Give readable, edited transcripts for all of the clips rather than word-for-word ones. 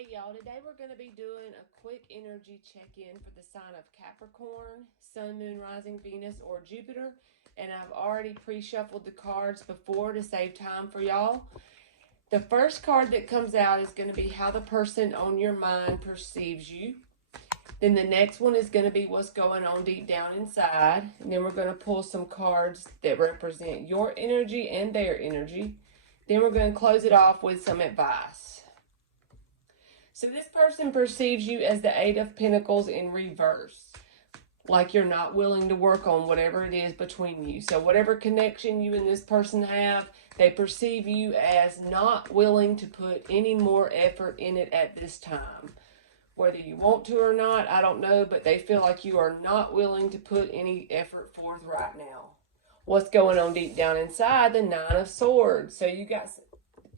Hey y'all, today we're going to be doing a quick energy check-in for the sign of Capricorn, Sun, Moon, Rising, Venus, or Jupiter. And I've already pre-shuffled the cards before to save time for y'all. The first card that comes out is going to be how the person on your mind perceives you. Then the next one is going to be what's going on deep down inside. And then we're going to pull some cards that represent your energy and their energy. Then we're going to close it off with some advice. So this person perceives you as the Eight of Pentacles in reverse. Like you're not willing to work on whatever it is between you. So whatever connection you and this person have, they perceive you as not willing to put any more effort in it at this time. Whether you want to or not, I don't know, but they feel like you are not willing to put any effort forth right now. What's going on deep down inside? The Nine of Swords. So you got...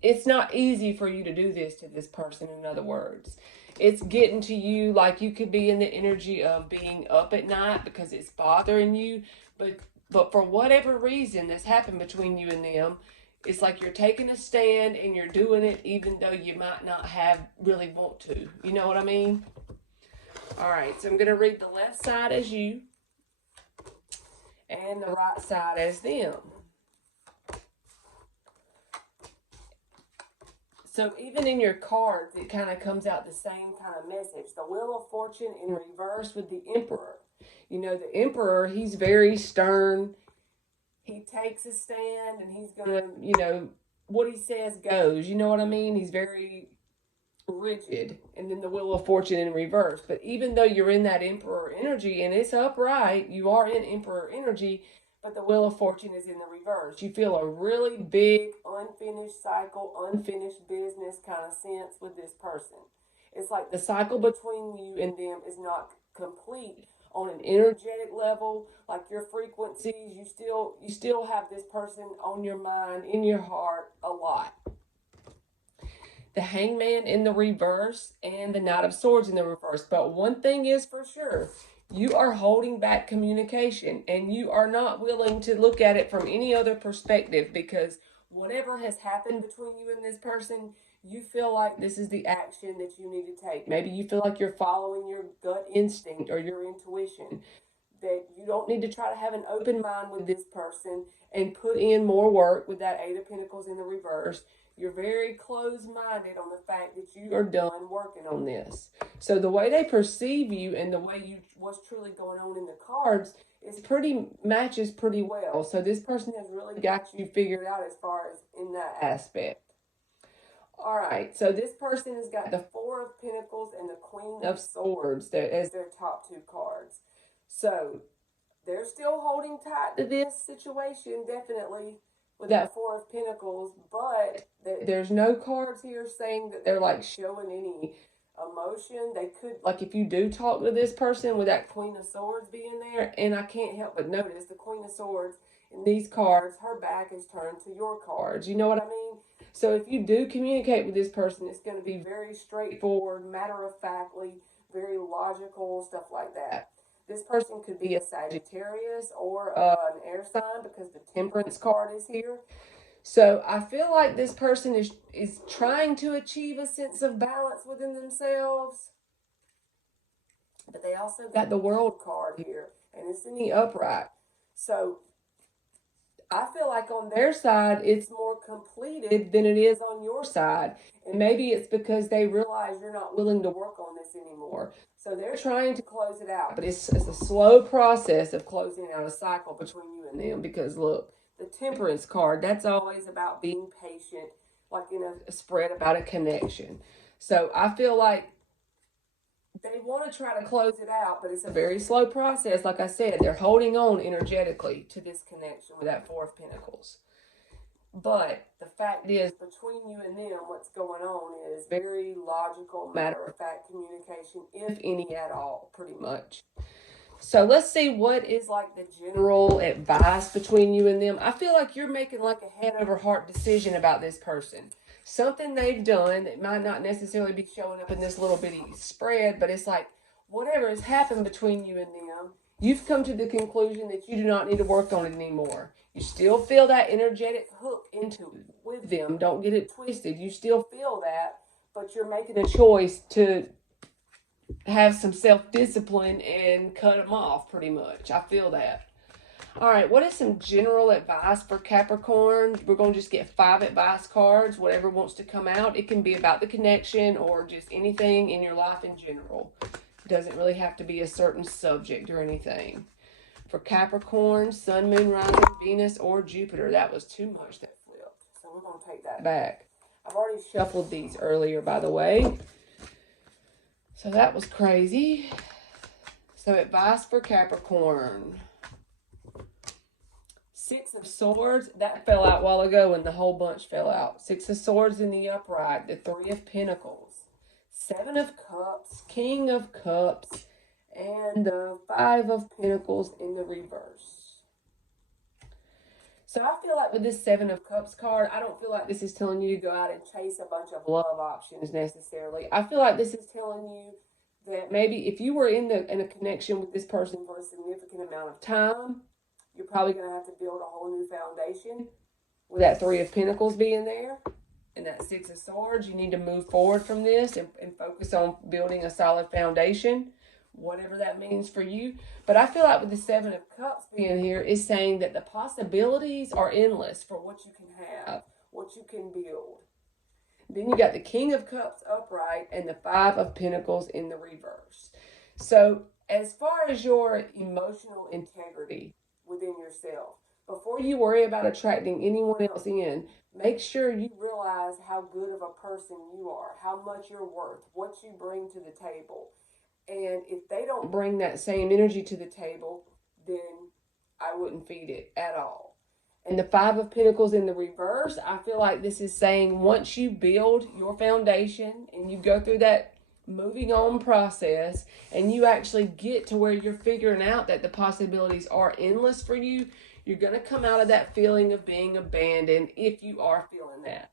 It's not easy for you to do this to this person, in other words. It's getting to you like you could be in the energy of being up at night because it's bothering you. But for whatever reason that's happened between you and them, it's like you're taking a stand and you're doing it even though you might not really want to. You know what I mean? All right, so I'm going to read the left side as you and the right side as them. So even in your cards, it kind of comes out the same kind of message. The Wheel of Fortune in reverse with the Emperor. You know, the Emperor, he's very stern. He takes a stand and he's going to, what he says goes. You know what I mean? He's very rigid. And then the Wheel of Fortune in reverse. But even though you're in that Emperor energy and it's upright, you are in Emperor energy, but the Wheel of Fortune is in the reverse. You feel a really big, unfinished cycle, unfinished business kind of sense with this person. It's like the cycle between you and them is not complete on an energetic level, like your frequencies. You still have this person on your mind, in your heart, a lot. The Hangman in the reverse and the Knight of Swords in the reverse. But one thing is for sure, you are holding back communication and you are not willing to look at it from any other perspective because whatever has happened between you and this person, you feel like this is the action that you need to take. Maybe you feel like you're following your gut instinct or your intuition, that you don't need to try to have an open mind with this person and put in more work with that Eight of Pentacles in the reverse. You're very closed-minded on the fact that you are done working on this. So the way they perceive you and the way what's truly going on in the cards matches pretty well. So this person has really got you figured out as far as in that aspect. All right, so this person has got the Four of Pentacles and the Queen of Swords as their top two cards. So they're still holding tight to this situation, definitely, with that Four of Pentacles, but there's no cards here saying that they're like showing any emotion. They could, like if you do talk to this person with that Queen of Swords being there, and I can't help but notice the Queen of Swords in these cards, her back is turned to your cards. You know what I mean? So if you do communicate with this person, it's going to be very straightforward, matter-of-factly, very logical, stuff like that. This person could be a Sagittarius or an air sign because the Temperance card is here. So I feel like this person is trying to achieve a sense of balance within themselves. But they also got the World card here, and it's in the upright. So I feel like on their side, it's more completed than it is on your side. And maybe it's because they realize you're not willing to work on this anymore. So they're trying to close it out. But it's a slow process of closing out a cycle between you and them. Because look, the Temperance card, that's always about being patient, like in a spread about a connection. So I feel like they want to try to close it out, but it's a very slow process. Like I said, they're holding on energetically to this connection with that Four of Pentacles. But the fact is, between you and them, what's going on is very logical, matter-of-fact communication, if any at all, pretty much. So let's see what is like the general advice between you and them. I feel like you're making like a head-over-heart decision about this person. Something they've done that might not necessarily be showing up in this little bitty spread, but it's like whatever has happened between you and them, you've come to the conclusion that you do not need to work on it anymore. You still feel that energetic hook into it with them. Don't get it twisted. You still feel that, but you're making a choice to have some self-discipline and cut them off pretty much. I feel that. All right, what is some general advice for Capricorn? We're going to just get 5 advice cards, whatever wants to come out. It can be about the connection or just anything in your life in general. It doesn't really have to be a certain subject or anything. For Capricorn, Sun, Moon, Rising, Venus, or Jupiter. That was too much that flipped, so we're going to take that back. I've already shuffled these earlier, by the way. So that was crazy. So advice for Capricorn. 6 of Swords, that fell out a while ago and the whole bunch fell out. 6 of Swords in the upright, the 3 of Pentacles, 7 of Cups, King of Cups, and the 5 of Pentacles in the reverse. So I feel like with this 7 of Cups card, I don't feel like this is telling you to go out and chase a bunch of love options necessarily. I feel like this is telling you that maybe if you were in a connection with this person for a significant amount of time, you're probably going to have to build a whole new foundation. With that 3 of Pentacles being there and that 6 of Swords, you need to move forward from this and focus on building a solid foundation, whatever that means for you. But I feel like with the 7 of Cups being here is saying that the possibilities are endless for what you can have, what you can build. Then you got the King of Cups upright and the 5 of Pentacles in the reverse. So as far as your emotional integrity within yourself, before you worry about attracting anyone else in, make sure you realize how good of a person you are, how much you're worth, what you bring to the table. And if they don't bring that same energy to the table, then I wouldn't feed it at all. And the 5 of Pentacles in the reverse, I feel like this is saying once you build your foundation and you go through that moving on process and you actually get to where you're figuring out that the possibilities are endless for you, you're going to come out of that feeling of being abandoned if you are feeling that.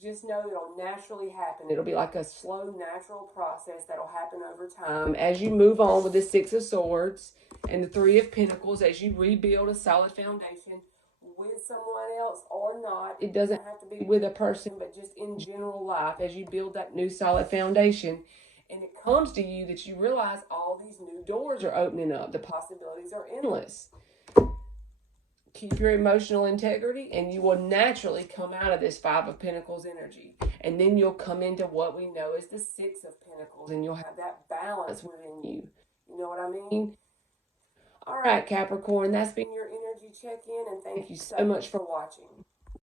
Just know it'll naturally happen. It'll be like a slow, natural process that'll happen over time as you move on with the 6 of Swords and the 3 of Pentacles, as you rebuild a solid foundation with someone else or not. It doesn't have to be with a person, but just in general life, as you build that new solid foundation. And it comes to you that you realize all these new doors are opening up. The possibilities are endless. Keep your emotional integrity and you will naturally come out of this 5 of Pentacles energy. And then you'll come into what we know as the 6 of Pentacles and you'll have that balance within you. You know what I mean? All right, Capricorn, that's been your energy check-in and thank you so much for watching.